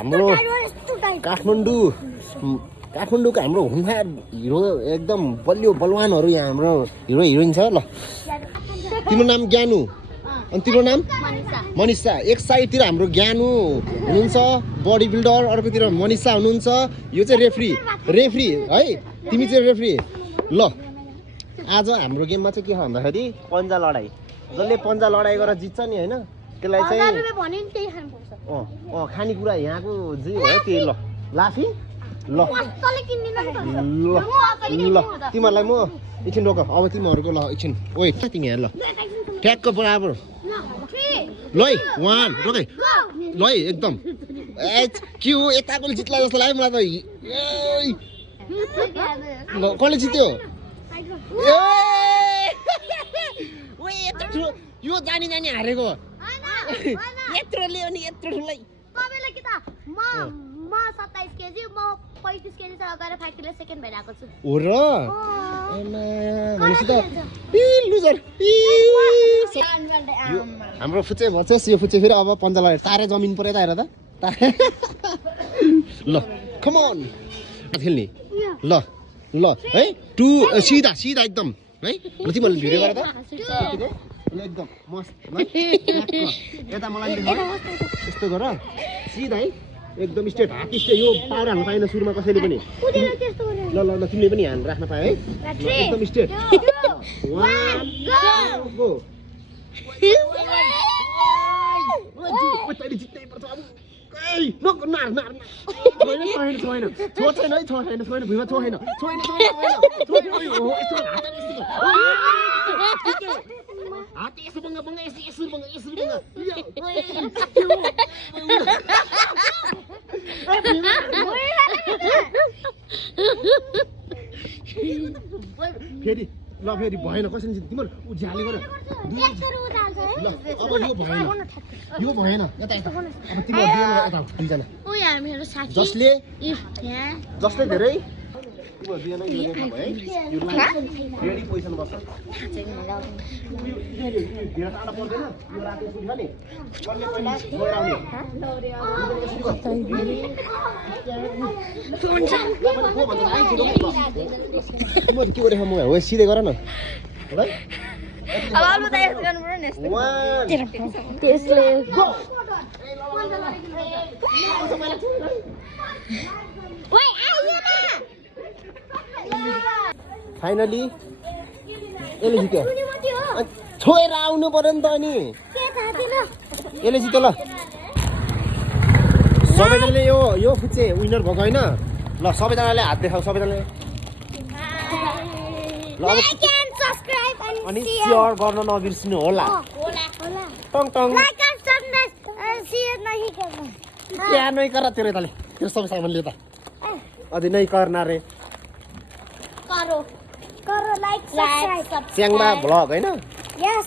हाम्रो काठमाडौँको हाम्रो हुनफायर हिरो एकदम बलियो बलवानहरू यहाँ हाम्रो हिरो हिरोइन छ ल। तिम्रो नाम ज्ञानु अनि तिम्रो नाम मनिषा। एक साइडतिर हाम्रो ज्ञानु हुनुहुन्छ बडी बिल्डर, अर्कोतिर मनिषा हुनुहुन्छ। यो चाहिँ रेफ्री है, तिमी चाहिँ रेफ्री ल। आज हाम्रो गेममा चाहिँ के छ भन्दाखेरि पन्जा लडाई। जसले पन्जा लडाई गरेर जित्छ नि होइन त्यसलाई चाहिँ खानेकुरा यहाँको जे हो त्यही ल। लाफी ल ल तिमीहरूलाई म एकछिन रोक। अब तिमीहरूको ल एकछिन ओइ तिमी हेर ल ट्याक्क बराबर ल 1 रोकै ल एकदम। के हो यताकोले जित्ला जस्तो लाग्यो मलाई त। ल कसले जित्यो? यो जानी हारेको यत्रो ल्यायो नि यत्रो ठुलै। तपाईलाई के त म 27 केजी म 35 केजी छ गएर 5 किलो सेकेन्ड भइराको छु। हो र भनेपछि त लुजर। हाम्रो फुचे भन्छ यो फुचे फेरि अब पन्जा लगाएर तारे जमिन पऱ्यो त हेर त। ल कम अन खेल्ने ल ल है 2 सिधा एकदम है। ल तिमीहरूले भिडियो गर त एकदम मस्त यता मलाई यस्तो गर सिधा है एकदम स्ट्रेट हात स्ट्रेट। यो पावर हाल्नु पाएन सुरुमा कसैले पनि। ल ल ल तिमीले पनि ह्यान्ड राख्न पाए है एकदम स्ट्रेट। 1 गो तैँले जित्नै पर्छ अब। फेरि ल फेरि भएन कसरी जित्नु तिम्रो उज्याले गर। अब यो भएन यता अब तिम्रो यता दुईजना जसले धेरै तिम्रो दुईजना यो रेखा भयो है। यो रेडी पोजिसन बस्छ। धेरै टाढा पर्दैन यो रातो सुट भने कसले पहिला गएर आउने के गरेको म हो सिधै गर न है। अब आलु त यस्तो गर्नु पर्यो नि यस्तो। 1 त्यसले ओइ आइयो न। फाइनली यसले जित्यो। छोएर आउनु पर्यो नि त अनि यसले जित्यो। ल सबैजनाले यो फुच्चे विनर भएको होइन। ल सबैजनाले हात देखाऊ सबैजनाले। ल अनि सेयर गर्न नबिर्सिनु होला। टङ टङ क्या नै कर तेरे ताले तेरे सब सामान ले त अझै नै करना रे करो लाइक सब्सक्राइब स्याङबा भ्लग हैन। यस